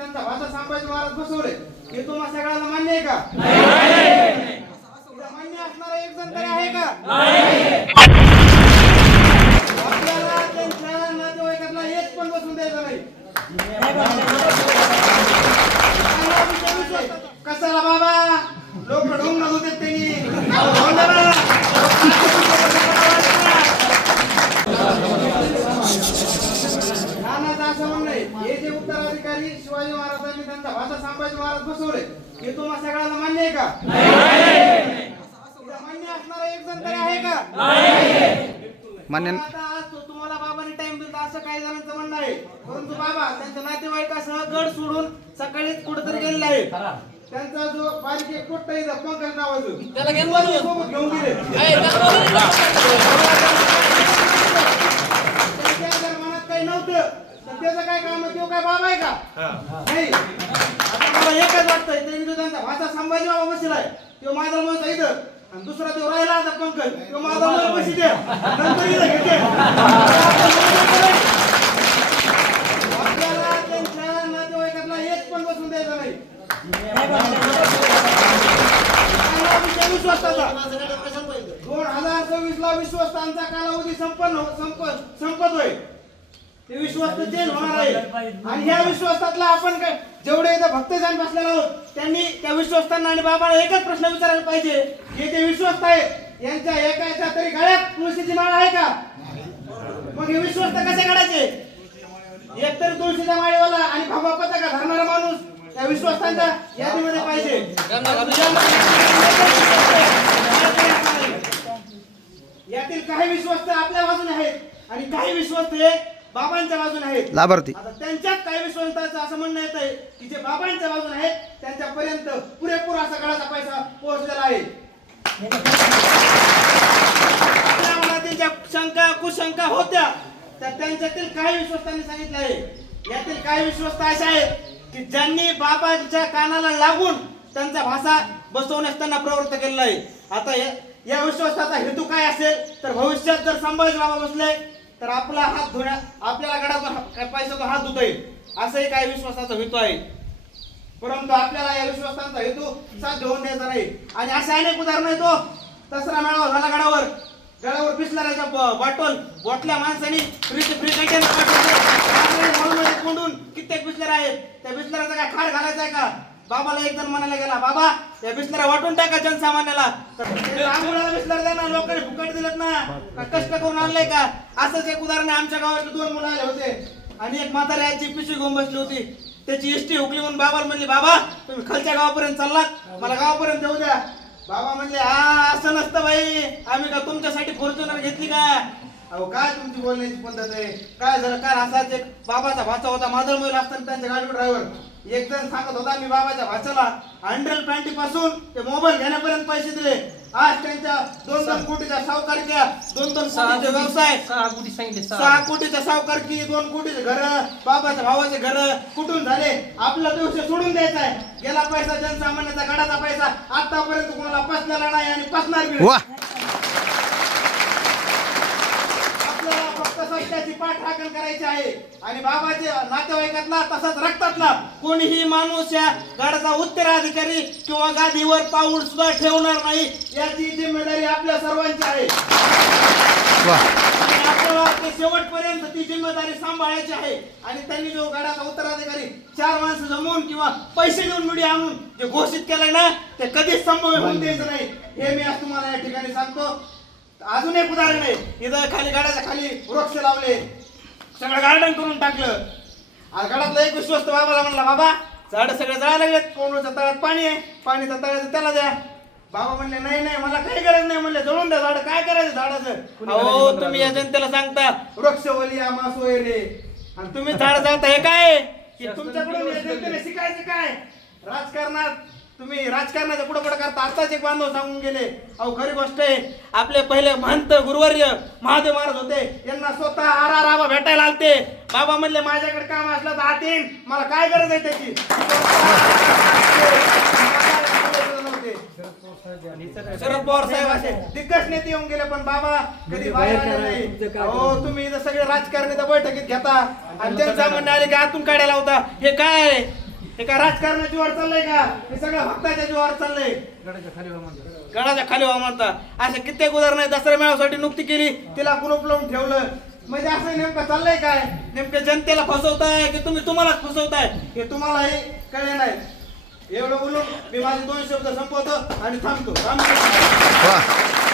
त्यांचा भाषा संभाजी महाराज बसवले हे तुम्हाला सगळ्याला मान्य आहे का? मान्य असणारा एक जण तरी आहे का आपल्याला त्यांच्या नातेवाईकातला एक पण बसून द्यायचा नाही चांगला विषय विषय. कशाला बाबा लोक ढोंग होते त्यांनी हो ना बा? नानाचं असं म्हणणं आहे, हे जे उत्तराधिकारी शिवाजी महाराजांनी त्यांचा भाषा संभाजी महाराज बसवले हे तुम्हाला सगळ्याला मान्य आहे का? मान्य असणारा एक जण तरी आहे का? मान्य आता आज तो तुम्हाला बाबांनी टाइम दिला असं काही जणांचं म्हणणं आहे. परंतु बाबा त्यांच्या नातेवाईकासह गड सोडून सकाळीच कुठेतरी गेलेले आहे. त्यांचा जो बारीक एक इथं, पंकज नावाचं त्याला घेऊन घेऊन गेले ए, त्याला बोलू नका. त्यांच्या जर मनात काही त्याचं काय काम आहे? तो काय बाबा आहे का? नाही. आता मला एकच वाटतंय जो त्यांचा भाषा संभाजी बाबा बसलाय तो माझा मोठा इथं. आणि दुसरा तो राहिला आता पंकज. तो माझा मोठा बशी द्या नंतर इथं घेते. आपल्याला त्यांच्या नातेवाईकातला एक पण बसून द्यायचा नाही. दोन हजार सव्वीस ला विश्वासांचा कालावधी संपन्न संप संपतोय ते विश्वास चेंज होणार आहे. आणि ह्या विश्वासातला आपण काय जेवढे इथं भक्तजन बसलेले आहोत त्यांनी त्या विश्वासांना आणि बाबाला एकच प्रश्न विचारायला पाहिजे. हे जे विश्वस्त आहेत यांच्या एकाच्या तरी गळ्यात तुळशीची माळ आहे का? मग हे विश्वस्त कसे काढायचे? एकतरी तुळशीच्या माळेवाला आणि भाबा पताका धरणारा माणूस त्या विश्वासांच्या यादीमध्ये पाहिजे. यातील काही विश्वस्त आपल्या बाजूने आहेत आणि काही विश्वस्त हे बाबांच्या बाजूने आहेत. लाभार्थी. आता त्यांच्यात काही विश्वासाचं असं म्हणणं येत आहे की जे बाबांच्या बाजूने आहेत त्यांच्यापर्यंत पुरेपूर असा गळाचा पैसा पोहोचलेला आहे. आपल्या शंका कुशंका होत्या त्या त्यांच्यातील काही विश्वस्तांनी सांगितलं आहे. यातील काही विश्वस्त असे आहेत की ज्यांनी बाबांच्या कानाला लागून त्यांचा भाषा बसवण्यास त्यांना प्रवृत्त केलेला आहे. आता या- या विश्वासाचा हेतू काय असेल तर भविष्यात जर संभाजी बाबा बसले तर आपला हात धुण्या आपल्याला गडावर हा- हात धुता येईल असंही काही विश्वासाचा हेतू आहे. परंतु आपल्याला या विश्वासाचा हेतू साध्य होऊन द्यायचा नाही. आणि असे अनेक उदाहरण येतो हो. तो दसरा मेळावा झाला गडावर. गडावर बिस्लराच्या बॉटल. बॉटल्या माणसानी फ्रीज फ्रीज हॉलमध्ये म्हणजे कोंडून कित्येक बिस्लर आहेत. त्या बिस्लराचा काय खाड घालायचा आहे का? बाबाला एक जण म्हणायला गेला बाबा या बिस्लरा वाटून टाका जनसामान्याला. तर आंघोळाला बिस्लर द्या ना लोकांनी फुकट दिलेत ना. का कष्ट करून आणलंय का? असंच एक उदाहरण आहे आमच्या गावातले दोन मुलं आले होते. आणि एक म्हातारी आईची पिशवी घेऊन बसली होती. त्याची एसटी हुकली म्हणून बाबाला म्हणली बाबा तुम्ही खालच्या गावापर्यंत चाललात. मला गावापर्यंत येऊ द्या. बाबा म्हणले हा असं नसतं बाई. आम्ही का तुमच्यासाठी फॉर्च्युनर घेतली का? अहो काय तुमची बोलण्याची पद्धत आहे? काय झालं? काय असाच एक बाबाचा भाचा होता मादळ मोईल असताना त्यांच्या गाडीवर ड्रायव्हर एक जण सांगत होता मी बाबाच्या भाच्याला हंड्रेड पॅन्टी पासून ते मोबाईल घेण्यापर्यंत पैसे दिले. आज त्यांच्या दोन दोन कोटीच्या सावकारक्या दोन दोन कोटीचे व्यवसाय. सहा कोटी सांगितले सहा. कोटीच्या सावकारकी दोन कोटीचे घर बाबाच्या भावाचे घर कुठून झाले? आपला दिवस सोडून द्यायचा आहे. गेला पैसा जनसामान्याचा गडाचा पैसा. आतापर्यंत कोणाला पसलेला नाही आणि पसणार फक्त सत्याची पाठराखण करायची आहे. आणि बाबाच्या नातेवाईकातला तसाच रक्तातला कोणीही माणूस या गडाचा उत्तराधिकारी किंवा गादीवर पाऊल सुद्धा ठेवणार नाही याची जिम्मेदारी आपल्या सर्वांची आहे. आपल्याला ते शेवटपर्यंत ती जिम्मेदारी सांभाळायची आहे. आणि त्यांनी जो गडाचा उत्तराधिकारी चार माणसं जमवून किंवा पैसे देऊन मीडिया आणून जे घोषित केलंय ना ते कधीच संभव होऊन द्यायचं नाही. हे मी आज तुम्हाला या ठिकाणी सांगतो. अजून एक उदाहरण आहे. इथं खाली गडाच्या खाली वृक्ष लावले. सगळं गार्डन करून टाकलं. आज गडातला एक विश्वस्त बाबाला म्हणला बाबा झाड सगळे जळायला लागलेत. कोंबडीच्या तळ्यात पाणी आहे. पाणीच्या तळ्याचं त्याला द्या. बाबा म्हणले नाही नाही मला काही गरज नाही. म्हणले जळून द्या झाड. काय करायचं झाडाचं? अहो तुम्ही या जनतेला सांगता. वृक्षवली आम्हा सोय रे. आणि तुम्ही झाड जाता हे काय? की तुमच्याकडून या जनतेने शिकायचं काय? राजकारणात तुम्ही राजकारणाच्या पुढे पुढे करता. आताच एक बांधव सांगून गेले. अहो खरी गोष्ट आहे आपले पहिले महंत गुरुवर्य महादेव महाराज होते. यांना स्वतः आर आबा भेटायला आलते. बाबा म्हणले माझ्याकडे काम असलं तर येईन. मला काय गरज आहे त्याची? शरद पवार साहेब असे दिग्गज नेते येऊन गेले पण बाबा कधी बाहेर आले नाही. हो तुम्ही सगळे राजकारणी बैठकीत घेता. आणि जनसामान्य आले की आतून काढायला होता. हे काय हे काय राजकारणाची वर चाललंय का? हे सगळं भक्ताच्या जीवावर चाललंय. गडाच्या खाली व्हा म्हणता असे कित्येक उदाहरण आहे दसऱ्या मेळासाठी नुकती केली. तिला कुलूप लावून ठेवलं. म्हणजे असं नेमकं चाललंय काय? नेमकं जनतेला फसवताय की तुम्ही तुम्हालाच फसवताय? हे तुम्हालाही कळे नाही. एवढं बोलून मी माझे दोन शब्द संपवतो आणि थांबतो. वा.